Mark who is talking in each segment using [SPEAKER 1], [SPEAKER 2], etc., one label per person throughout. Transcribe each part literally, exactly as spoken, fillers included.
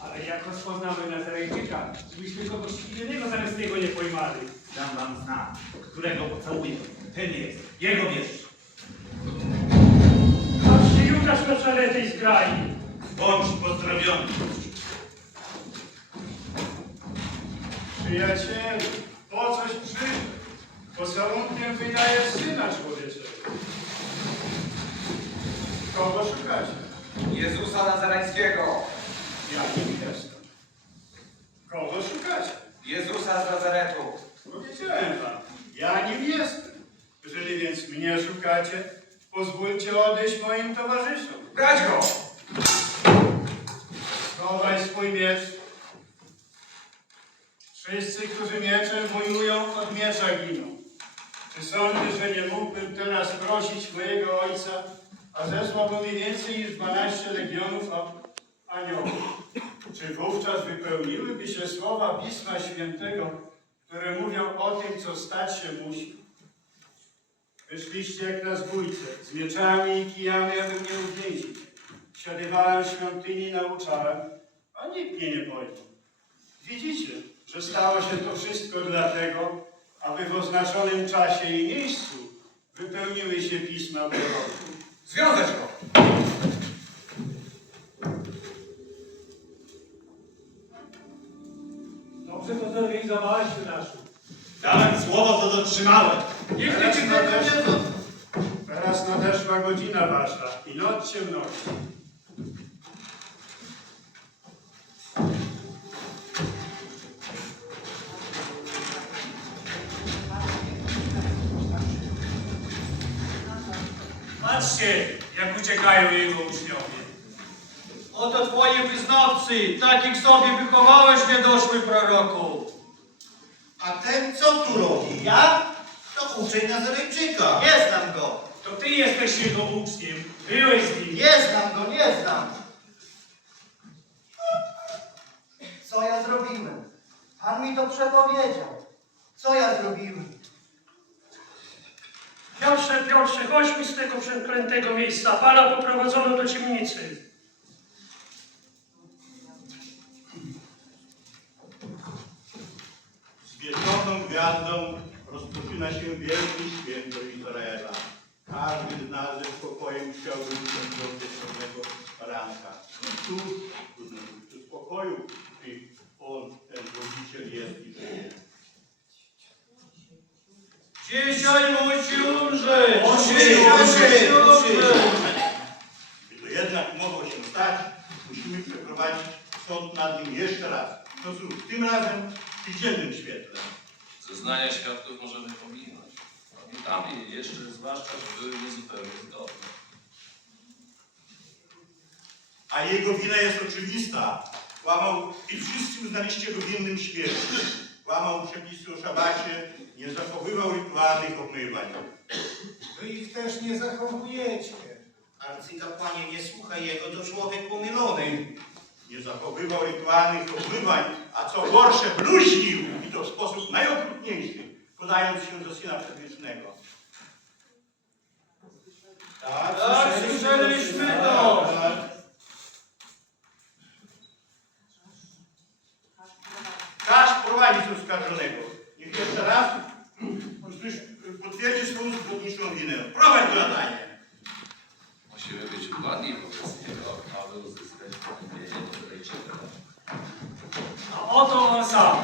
[SPEAKER 1] Ale jak rozpoznamy Nazarejczyka, żebyśmy kogoś innego zamiast niego nie pojmali.
[SPEAKER 2] Dam wam znak, którego pocałuję. Ten jest. Jego bierz.
[SPEAKER 1] Aż się Judasz na czele tej zgrai.
[SPEAKER 2] Bądź pozdrowiony.
[SPEAKER 3] Przyjacielu, po coś przyszedł? Pocałunkiem wydaje syna człowieczego. Kogo szukacie?
[SPEAKER 4] Jezusa Nazareńskiego.
[SPEAKER 3] Ja nim jestem. Kogo szukacie?
[SPEAKER 4] Jezusa z Nazaretu.
[SPEAKER 3] Powiedziałem wam, ja nim jestem. Jeżeli więc mnie szukacie, pozwólcie odejść moim towarzyszom.
[SPEAKER 4] Brać go!
[SPEAKER 3] Schowaj swój miecz. Wszyscy, którzy mieczem wojnują, od miecza giną. Czy sądzisz, że nie mógłbym teraz prosić mojego ojca, a zesłałby mi więcej niż dwanaście legionów aniołów? Czy wówczas wypełniłyby się słowa Pisma Świętego, które mówią o tym, co stać się musi? Wyszliście jak na zbójce, z mieczami i kijami, aby mnie uwięzić. Siadywałem w świątyni, nauczałem, a nikt mnie nie pojmał. Widzicie, że stało się to wszystko dlatego, aby w oznaczonym czasie i miejscu wypełniły się pisma proroków.
[SPEAKER 4] Związać go!
[SPEAKER 1] Dobrze to zorganizowałeś, Judaszu.
[SPEAKER 2] Dałem słowo, to dotrzymałem.
[SPEAKER 1] Niech
[SPEAKER 3] Teraz
[SPEAKER 1] ci
[SPEAKER 3] nadeszła, teraz nadeszła godzina wasza i noc ciemności.
[SPEAKER 1] Patrzcie, jak uciekają jego uczniowie.
[SPEAKER 5] Oto twoi wyznawcy, takich sobie wychowałeś, niedoszły proroku.
[SPEAKER 6] A ten co tu robi?
[SPEAKER 5] Ja?
[SPEAKER 6] To uczeń Nazarejczyka.
[SPEAKER 5] Nie znam go.
[SPEAKER 1] To ty jesteś jego uczniem. Byłeś z nim.
[SPEAKER 5] Nie znam go, nie znam.
[SPEAKER 7] Co ja zrobiłem? Pan mi to przepowiedział. Co ja zrobiłem?
[SPEAKER 8] Piotrze, Piotrze, chodź mi z tego przeklętego miejsca. Pana poprowadzono do ciemnicy.
[SPEAKER 9] Świecącą gwiazdą rozpoczyna się wielki święto Izraela. Każdy z nas ze spokojem chciałby usiąść do wieczornego ranka. Tu, w spokoju, gdy On, ten Zbawiciel jest i żyje.
[SPEAKER 5] Dzisiaj musi umrzeć.
[SPEAKER 6] Musi,
[SPEAKER 5] Dzisiaj
[SPEAKER 6] musi, musi.
[SPEAKER 5] umrzeć.
[SPEAKER 9] Gdy to jednak mogło się stać, musimy przeprowadzić sąd nad nim jeszcze raz. To znów tym razem w dziennym świetle.
[SPEAKER 10] Zeznania świadków możemy pominąć. Pamiętamy je jeszcze, zwłaszcza, że były niezupełnie zgodne.
[SPEAKER 9] A jego wina jest oczywista. Kłamał i wszyscy uznaliście go winnym śmierci. Kłamał przepisy o szabacie, nie zachowywał rytualnych obmywań.
[SPEAKER 6] Wy ich też nie zachowujecie. Arcykapłanie, nie słuchaj jego, to człowiek pomylony.
[SPEAKER 9] Nie zachowywał rytualnych obmywań, a co gorsze, bluźnił i to w sposób najokrutniejszy, podając się do Syna Przedwiecznego.
[SPEAKER 6] Tak,
[SPEAKER 5] Tak, słyszeliśmy to.
[SPEAKER 9] Każ prowadzić oskarżonego. Niech jeszcze raz usłyszy- potwierdzi swoją zbrodniczą winę. Prowadź go na danie.
[SPEAKER 10] Musimy być układni wobec niego, aby uzyskać porozumienie Nazarejczyka.
[SPEAKER 8] A oto on sam.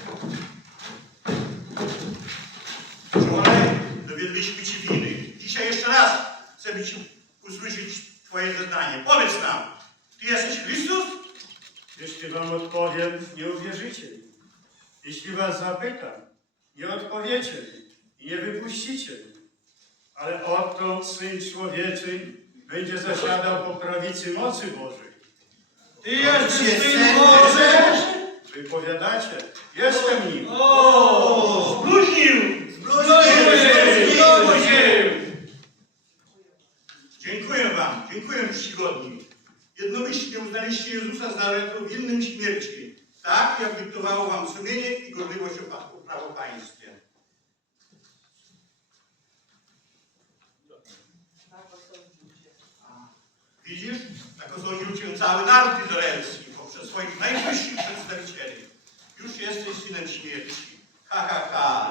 [SPEAKER 9] Wczoraj dowiedliśmy ci winy. Dzisiaj jeszcze raz chcemy ci usłyszeć twoje zeznanie. Powiedz nam, ty jesteś Chrystus?
[SPEAKER 3] Jeśli wam odpowiem, nie uwierzycie mi. Jeśli was zapytam, nie odpowiecie mi i nie wypuścicie mi. Ale oto Syn Człowieczy będzie zasiadał po prawicy mocy Bożej.
[SPEAKER 5] Ty jesteś
[SPEAKER 6] Jest
[SPEAKER 5] Syn
[SPEAKER 6] Syn
[SPEAKER 5] Boży?
[SPEAKER 3] Wy powiadacie, jestem nim.
[SPEAKER 5] O!
[SPEAKER 9] Zbluźnił!
[SPEAKER 5] Zbluźnił! Zbluźnił!
[SPEAKER 9] Dziękuję wam, dziękuję czcigodni. Jednomyślnie uznaliście Jezusa z Nazaretu winnym śmierci, tak jak dyktowało wam sumienie i gorliwość o prawopaństwie. Widzisz, tak osądził cię cały naród izraelski poprzez swoich najwyższych przedstawicieli. Już jesteś synem śmierci. Ha, ha, ha.